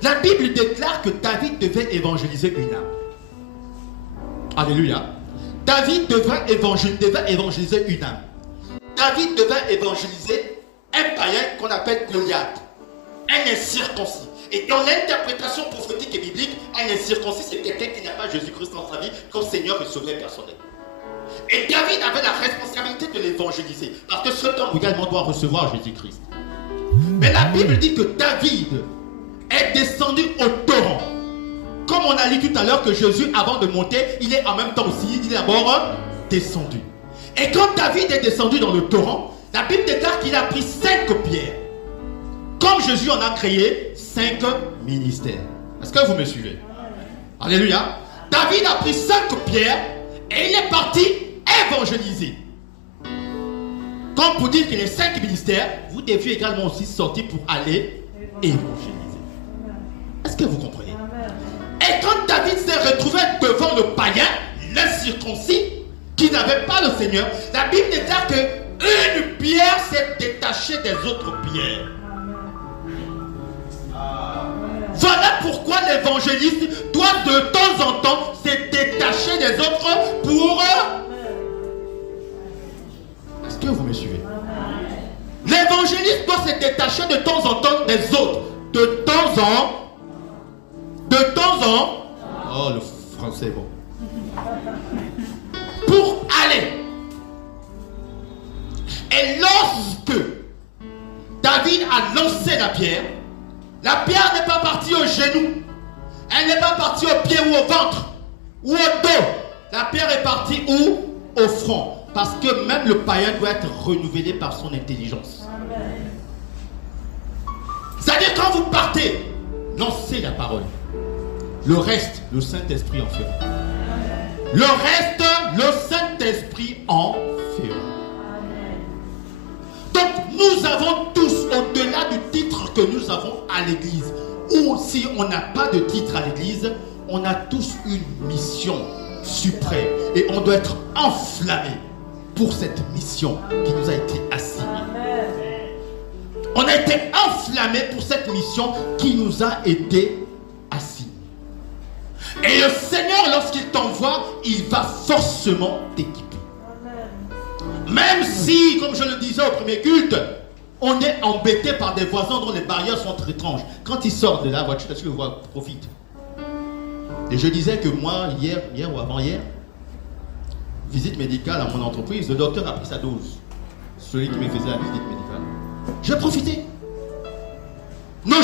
La Bible déclare que David devait évangéliser une âme. Alléluia. David devait évangéliser une âme. David devait évangéliser un païen qu'on appelle Goliath, un incirconcis. Et dans l'interprétation prophétique et biblique, un incirconcis, c'est quelqu'un qui n'a pas Jésus-Christ dans sa vie comme Seigneur et Sauveur personnel. Et David avait la responsabilité de l'évangéliser, parce que cet homme également doit recevoir Jésus-Christ. Mais la Bible dit que David est descendu au torrent. Comme on a lu tout à l'heure que Jésus, avant de monter, il est en même temps aussi, il est d'abord descendu. Et quand David est descendu dans le torrent, la Bible déclare qu'il a pris 5 pierres. Comme Jésus en a créé 5 ministères. Est-ce que vous me suivez? Alléluia. David a pris 5 pierres et il est parti évangéliser. Comme pour dire qu'il y a 5 ministères, vous deviez également aussi sortir pour aller évangéliser. Est-ce que vous comprenez? Et quand David s'est retrouvé devant le païen, l'incirconcis, qui n'avait pas le Seigneur, la Bible déclare qu'une pierre s'est détachée des autres pierres. Voilà pourquoi l'évangéliste doit de temps en temps se détacher des autres pour... Est-ce que vous me suivez? L'évangéliste doit se détacher de temps en temps des autres. De temps en... Oh, le français est bon. Pour aller. Et lorsque David a lancé la pierre n'est pas partie au genou. Elle n'est pas partie au pied ou au ventre ou au dos. La pierre est partie où? Au front. Parce que même le païen doit être renouvelé par son intelligence. C'est-à-dire quand vous partez, lancez la parole. Le reste, le Saint-Esprit en fera. Le reste, le Saint-Esprit en fera. Donc nous avons tous, au-delà du titre que nous avons à l'église, ou si on n'a pas de titre à l'église, on a tous une mission suprême et on doit être enflammé pour cette mission qui nous a été assignée. On a été enflammé pour cette mission qui nous a été assignée. Et le Seigneur, lorsqu'il t'envoie, il va forcément t'équiper. Même si, comme je le disais au premier culte, on est embêté par des voisins dont les barrières sont très étranges. Quand ils sortent de la voiture, tu le vois, profite. Et je disais que moi, hier ou avant-hier, visite médicale à mon entreprise, le docteur a pris sa dose. Celui qui me faisait la visite médicale. J'ai profité. Nos